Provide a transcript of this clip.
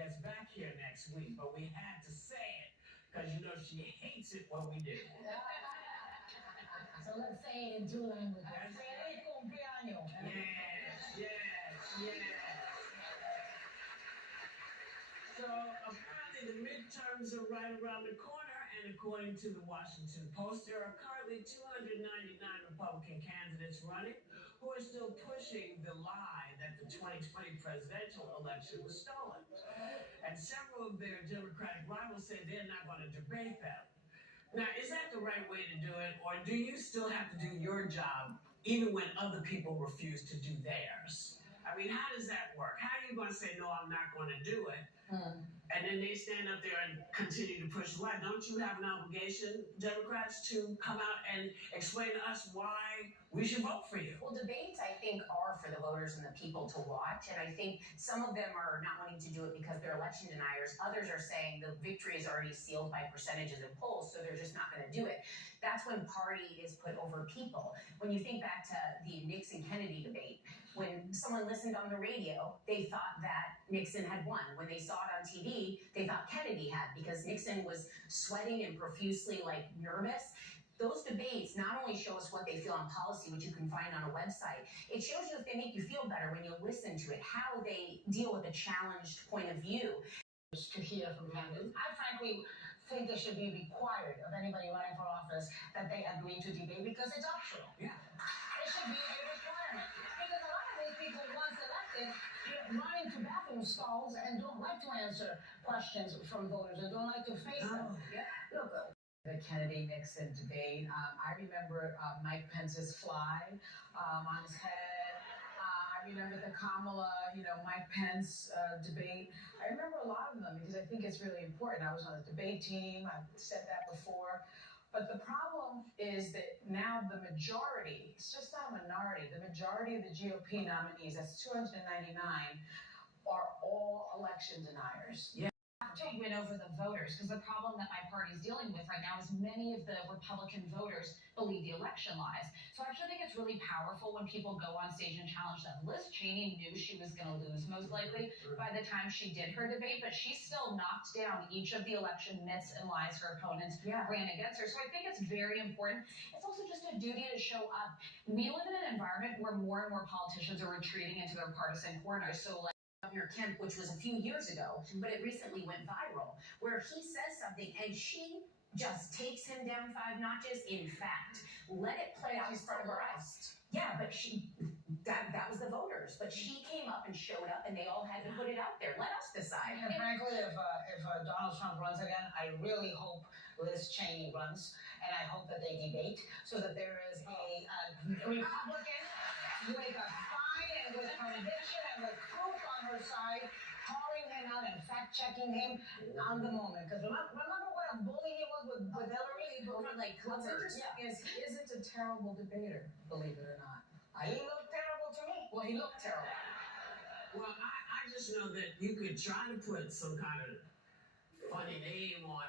gets back here next week, but we had to say it because you know she hates it when we do. So let's say it in two languages. Feliz cumpleaños. Yes. So apparently the midterms are right around the corner, and according to the Washington Post, there are currently 299 Republican candidates running who are still pushing the lie that the 2020 presidential election was stolen. And several of their Democratic rivals say they're not going to debate them. Now, is that the right way to do it, or do you still have to do your job even when other people refuse to do theirs? I mean, how does that work? How are you going to say, no, I'm not going to do it? And then they stand up there and continue to push the lie. Don't you have an obligation, Democrats, to come out and explain to us why we should vote for you? Well, debates, I think, are for the voters and the people to watch. And I think some of them are not wanting to do it because they're election deniers. Others are saying the victory is already sealed by percentages in polls, so they're just not going to do it. That's when party is put over people. When you think back to the Nixon-Kennedy debate, when someone listened on the radio, they thought that Nixon had won. When they saw it on TV, they thought Kennedy had, because Nixon was sweating and profusely nervous. Those debates not only show us what they feel on policy, which you can find on a website, it shows you if they make you feel better when you listen to it, how they deal with a challenged point of view. To hear from candidates. I frankly think it should be required of anybody running for office that they agree to debate, because it's optional. Yeah. It should be a requirement. Because a lot of these people, once elected, run into bathroom stalls and don't like to answer questions from voters and don't like to face them. Yeah. Look, the Kennedy-Nixon debate, I remember Mike Pence's fly on his head. I remember the Kamala, Mike Pence debate. I remember a lot of them because I think it's really important. I was on the debate team. I've said that before. But the problem is that now the majority, it's just not a minority, the majority of the GOP nominees, that's 299, are all election deniers. Yeah. To win over the voters, because the problem that my party is dealing with right now is many of the Republican voters believe the election lies. So I actually think it's really powerful when people go on stage and challenge them. Liz Cheney knew she was going to lose most likely by the time she did her debate, but she still knocked down each of the election myths and lies her opponents ran against her. So I think it's very important. It's also just a duty to show up. We live in an environment where more and more politicians are retreating into their partisan corners. So Governor Kemp, which was a few years ago, but it recently went viral, where he says something and she just takes him down 5 notches. In fact, let it play out in front of her eyes. Yeah, but that was the voters. But she came up and showed up, and they all had to put it out there. Let us decide. And frankly, if Donald Trump runs again, I really hope Liz Cheney runs, and I hope that they debate so that there is a Republican with a fine and with conviction and with proof on her side, calling him out and fact-checking him on the moment. Because remember what a bully he was with Hillary? What's interesting is he isn't a terrible debater, believe it or not. He looked terrible to me. Well, he looked terrible. Well, I just know that you could try to put some kind of funny name on